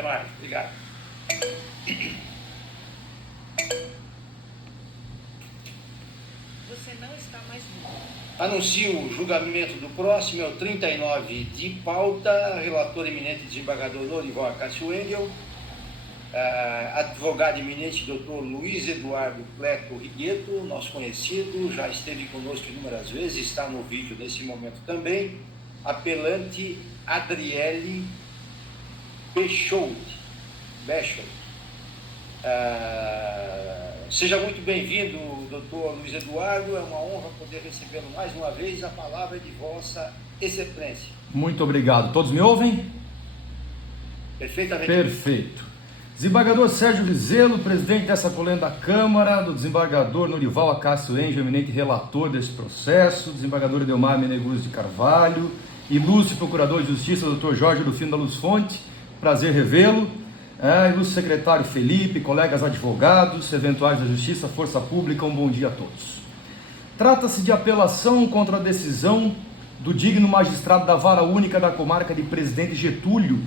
Até mais. Obrigado. Você não está mais vivo. Anuncio o julgamento do próximo, é o 39 de pauta, relator eminente desembargador Norival Acácio Engel, advogado eminente doutor Luiz Eduardo Cleto Rigueto, nosso conhecido, já esteve conosco inúmeras vezes, está no vídeo nesse momento também, apelante Adriele Bechold. Seja muito bem-vindo, doutor Luiz Eduardo, é uma honra poder recebê-lo mais uma vez, a palavra é de vossa excelência. Muito obrigado. Todos me ouvem? Perfeitamente. Perfeito. Desembargador Sérgio Vizelo, presidente dessa colenda da Câmara, do desembargador Norival Acácio Engel, eminente relator desse processo, desembargador Edelmar Meneguzzi de Carvalho, ilustre procurador de justiça, doutor Jorge Rufino da Luz Fonte, prazer revê-lo, ilustre secretário Felipe, colegas advogados, eventuais da Justiça, Força Pública, um bom dia a todos. Trata-se de apelação contra a decisão do digno magistrado da Vara Única da Comarca de Presidente Getúlio,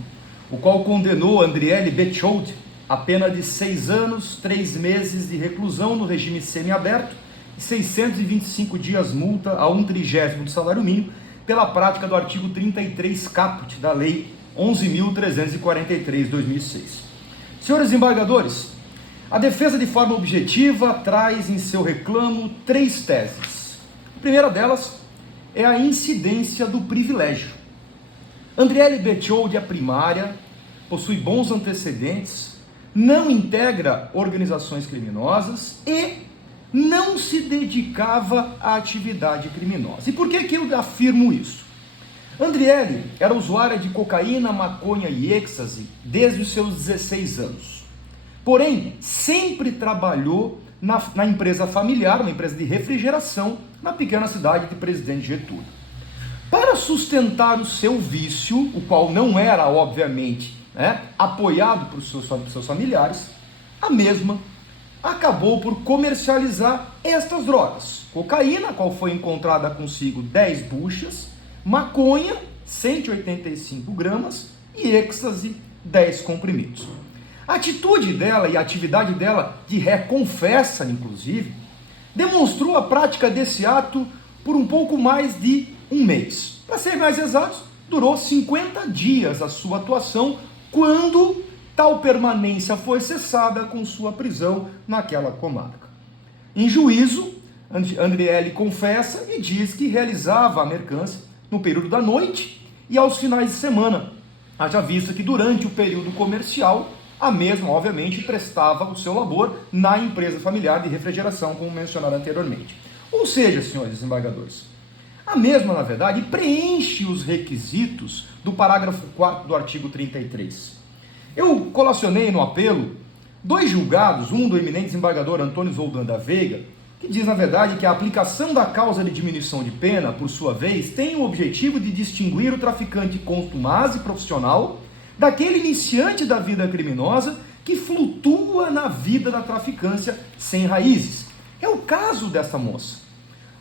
o qual condenou Adriele Bechold a pena de 6 anos, 3 meses de reclusão no regime semiaberto e 625 dias multa a 1/30 do salário mínimo pela prática do artigo 33 caput da Lei 11.343 de 2006. Senhores desembargadores, a defesa de forma objetiva traz em seu reclamo 3 teses. A primeira delas é a incidência do privilégio. Adriele Bechold é primária, possui bons antecedentes, não integra organizações criminosas e não se dedicava à atividade criminosa. E por que eu afirmo isso? Adriele era usuária de cocaína, maconha e êxtase desde os seus 16 anos. Porém, sempre trabalhou na empresa familiar, uma empresa de refrigeração, na pequena cidade de Presidente Getúlio. Para sustentar o seu vício, o qual não era, obviamente, apoiado por seus familiares, a mesma acabou por comercializar estas drogas. Cocaína, a qual foi encontrada consigo 10 buchas, maconha, 185 gramas, e êxtase, 10 comprimidos. A atitude dela e a atividade dela, de ré confessa, inclusive, demonstrou a prática desse ato por um pouco mais de um mês. Para ser mais exatos, durou 50 dias a sua atuação, quando tal permanência foi cessada com sua prisão naquela comarca. Em juízo, Adriele confessa e diz que realizava a mercância no período da noite e aos finais de semana, haja vista que durante o período comercial, a mesma, obviamente, prestava o seu labor na empresa familiar de refrigeração, como mencionado anteriormente. Ou seja, senhores desembargadores, a mesma, na verdade, preenche os requisitos do parágrafo 4º do artigo 33. Eu colacionei no apelo 2 julgados, um do eminente desembargador Antônio Zoldan da Veiga, que diz, na verdade, que a aplicação da causa de diminuição de pena, por sua vez, tem o objetivo de distinguir o traficante contumaz e profissional daquele iniciante da vida criminosa que flutua na vida da traficância sem raízes. É o caso dessa moça.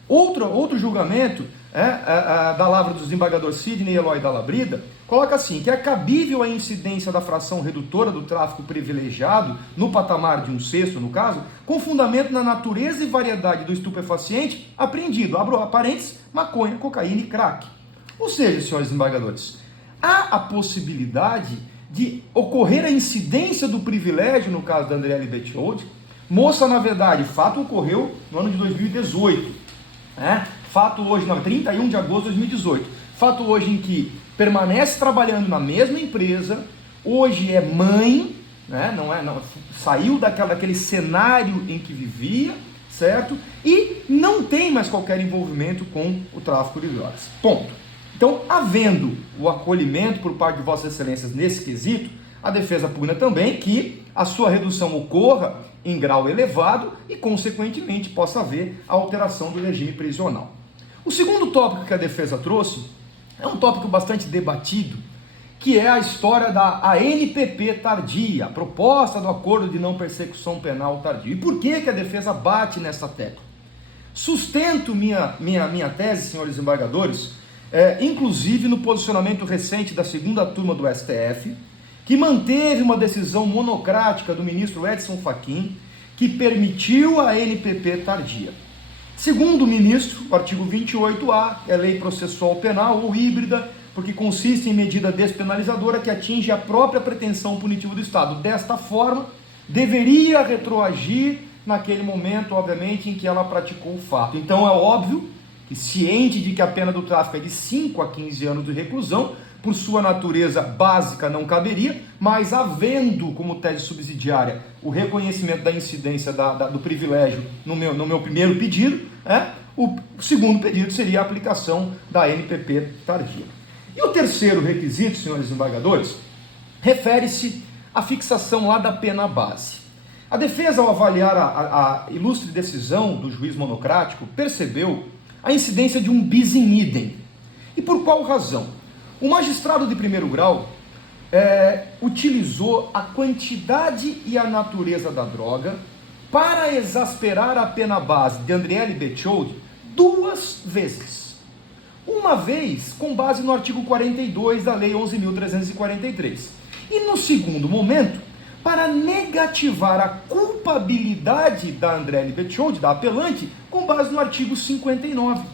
Outro julgamento da lavra do desembargador Sidney Eloy da Labrida coloca assim, que é cabível a incidência da fração redutora do tráfico privilegiado no patamar de 1/6, no caso, com fundamento na natureza e variedade do estupefaciente apreendido, abro parênteses, maconha, cocaína e crack. Ou seja, senhores desembargadores, há a possibilidade de ocorrer a incidência do privilégio no caso da Adriele Bechold. Moça, na verdade, fato ocorreu no ano de 2018, fato hoje, 31 de agosto de 2018, fato hoje em que permanece trabalhando na mesma empresa, hoje é mãe, saiu daquele cenário em que vivia, certo? E não tem mais qualquer envolvimento com o tráfico de drogas. Ponto. Então, havendo o acolhimento por parte de Vossas Excelências nesse quesito, a defesa pugna também que a sua redução ocorra em grau elevado e, consequentemente, possa haver a alteração do regime prisional. O segundo tópico que a defesa trouxe é um tópico bastante debatido, que é a história da ANPP tardia, a proposta do acordo de não persecução penal tardio. E por que a defesa bate nessa tecla? Sustento minha tese, senhores desembargadores, inclusive no posicionamento recente da segunda turma do STF, que manteve uma decisão monocrática do ministro Edson Fachin, que permitiu a NPP tardia. Segundo o ministro, o artigo 28A, é lei processual penal ou híbrida, porque consiste em medida despenalizadora que atinge a própria pretensão punitiva do Estado. Desta forma, deveria retroagir naquele momento, obviamente, em que ela praticou o fato. Então é óbvio que, ciente de que a pena do tráfico é de 5 a 15 anos de reclusão, por sua natureza básica não caberia, mas havendo como tese subsidiária o reconhecimento da incidência do privilégio no meu primeiro pedido, o segundo pedido seria a aplicação da NPP tardia. E o terceiro requisito, senhores desembargadores, refere-se à fixação lá da pena base. A defesa, ao avaliar a ilustre decisão do juiz monocrático, percebeu a incidência de um bis in idem. E por qual razão? O magistrado de primeiro grau utilizou a quantidade e a natureza da droga para exasperar a pena base de Andriele Betiold 2 vezes. Uma vez com base no artigo 42 da Lei 11.343. E no segundo momento, para negativar a culpabilidade da Andriele Betiold, da apelante, com base no artigo 59.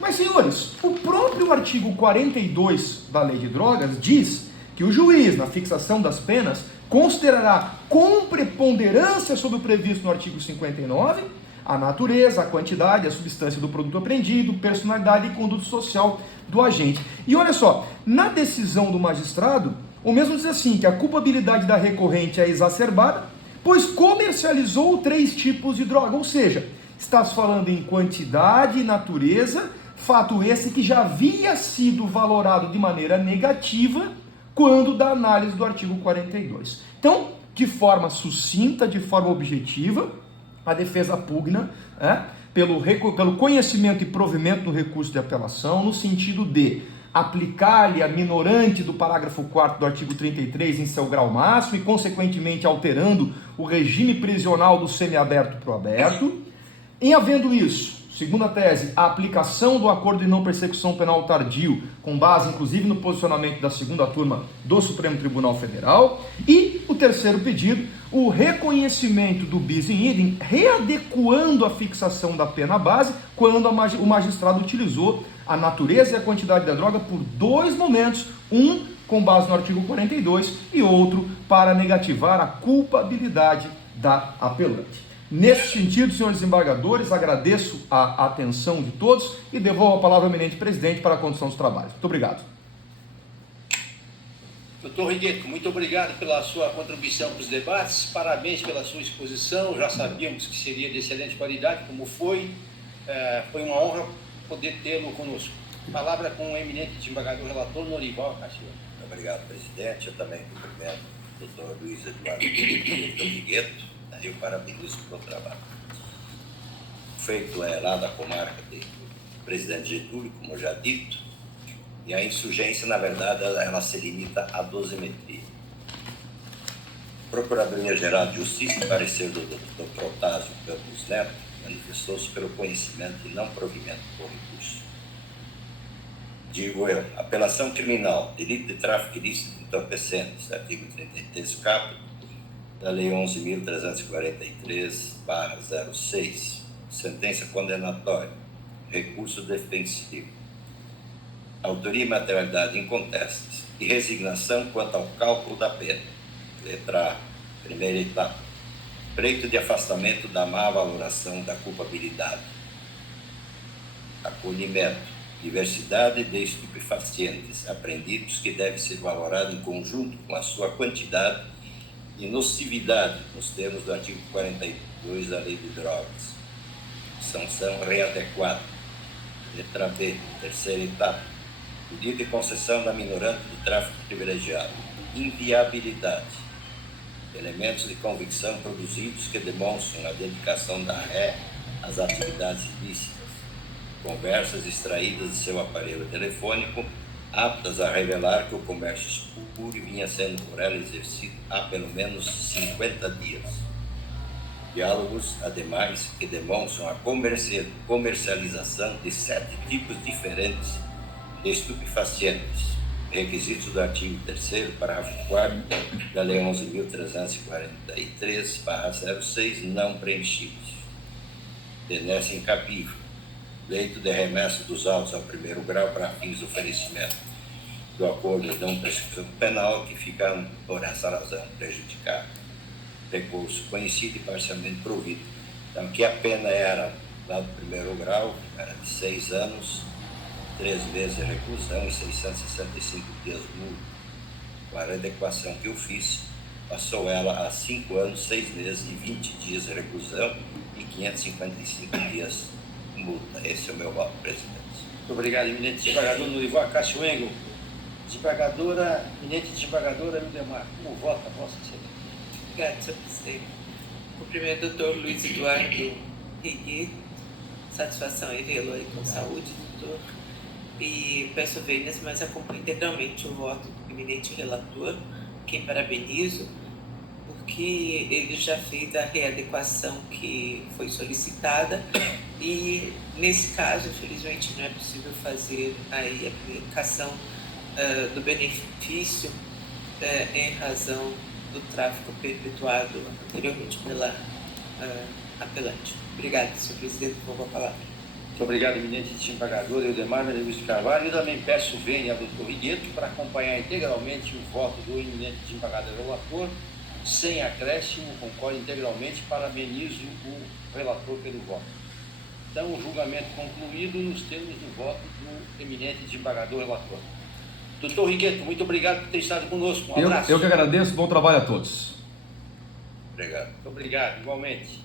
Mas, senhores, o próprio artigo 42 da Lei de Drogas diz que o juiz, na fixação das penas, considerará com preponderância sobre o previsto no artigo 59 a natureza, a quantidade, a substância do produto apreendido, personalidade e conduta social do agente. E olha só, na decisão do magistrado, o mesmo diz assim, que a culpabilidade da recorrente é exacerbada, pois comercializou 3 tipos de droga, ou seja, estás falando em quantidade e natureza, fato esse que já havia sido valorado de maneira negativa quando da análise do artigo 42. Então, de forma sucinta, de forma objetiva, a defesa pugna pelo conhecimento e provimento do recurso de apelação, no sentido de aplicar-lhe a minorante do parágrafo 4º do artigo 33 em seu grau máximo e, consequentemente, alterando o regime prisional do semiaberto para o aberto. Em havendo isso, segundo a tese, a aplicação do acordo de não persecução penal tardio, com base inclusive no posicionamento da segunda turma do Supremo Tribunal Federal, e o terceiro pedido, o reconhecimento do bis in idem, readequando a fixação da pena base, quando o magistrado utilizou a natureza e a quantidade da droga por 2 momentos, um com base no artigo 42 e outro para negativar a culpabilidade da apelante. Nesse sentido, senhores desembargadores, agradeço a atenção de todos e devolvo a palavra ao eminente presidente para a condução dos trabalhos. Muito obrigado. Doutor Rigueto, muito obrigado pela sua contribuição para os debates, parabéns pela sua exposição, já sabíamos que seria de excelente qualidade, como foi, foi uma honra poder tê-lo conosco. Palavra com o eminente desembargador relator Norival Cassiano. Obrigado, presidente. Eu também cumprimento o doutor Luiz Eduardo Rigueto. Eu parabenizo pelo trabalho. Feito lá da comarca do presidente Getúlio, como já dito, e a insurgência, na verdade, ela se limita à dosimetria. Procuradoria-Geral de Justiça, em parecer do Dr. Protásio Campos Neto, manifestou-se pelo conhecimento e não provimento por recurso. Digo eu, apelação criminal, delito de tráfico ilícito de entorpecentes, artigo 33 caput, da Lei 11.343/06, sentença condenatória, recurso defensivo, autoria e materialidade incontestas e resignação quanto ao cálculo da pena. Letra A, primeira etapa, pleito de afastamento da má valoração da culpabilidade. Acolhimento, diversidade de estupefacientes apreendidos que deve ser valorado em conjunto com a sua quantidade e nocividade, nos termos do artigo 42 da Lei de Drogas. Sanção readequada. Letra B, terceira etapa, pedido de concessão da minorante do tráfico privilegiado. Inviabilidade. Elementos de convicção produzidos que demonstram a dedicação da ré às atividades ilícitas. Conversas extraídas de seu aparelho telefônico, aptas a revelar que o comércio escuro vinha sendo por ela exercido há pelo menos 50 dias. Diálogos, ademais, que demonstram a comercialização de 7 tipos diferentes de estupefacientes, requisitos do artigo 3º, parágrafo 4º da Lei 11.343/06, não preenchidos. Denesse incapível. Leito de remessa dos autos ao primeiro grau para fins do oferecimento do acordo de não prescrição penal, que ficaram, por essa razão, prejudicados. Recurso conhecido e parcialmente provido. Então, que a pena era, lá do primeiro grau, era de 6 anos, 3 meses de reclusão e 665 dias de multa. Com a adequação que eu fiz, passou ela a 5 anos, 6 meses e 20 dias de reclusão e 555 dias de multa. Esse é o meu voto, presidente. Muito obrigado, eminente desembargador Norival Cássio Engel. Desembargadora, eminente desembargadora Ildemar, como vota Vossa Excelência? Obrigada, senhor presidente. Cumprimento o doutor Luiz Eduardo Riguet. Satisfação em vê-lo aí com saúde, doutor. E peço vênias, mas acompanho integralmente o voto do eminente relator, quem parabenizo, porque ele já fez a readequação que foi solicitada e, nesse caso, infelizmente, não é possível fazer aí a aplicação do benefício em razão do tráfico perpetuado anteriormente pela apelante. Obrigado, senhor presidente, por a palavra. Muito obrigado, eminente desembargador Ildemar Meneguzzi de Carvalho. E também peço vênia ao doutor Rigueto para acompanhar integralmente o voto do eminente desembargador relator, sem acréscimo, concordo integralmente, parabenizo o relator pelo voto. Então, o julgamento concluído nos termos do voto do eminente desembargador relator. Doutor Rigueto, muito obrigado por ter estado conosco. Um abraço. Eu que agradeço, bom trabalho a todos. Obrigado. Muito obrigado, igualmente.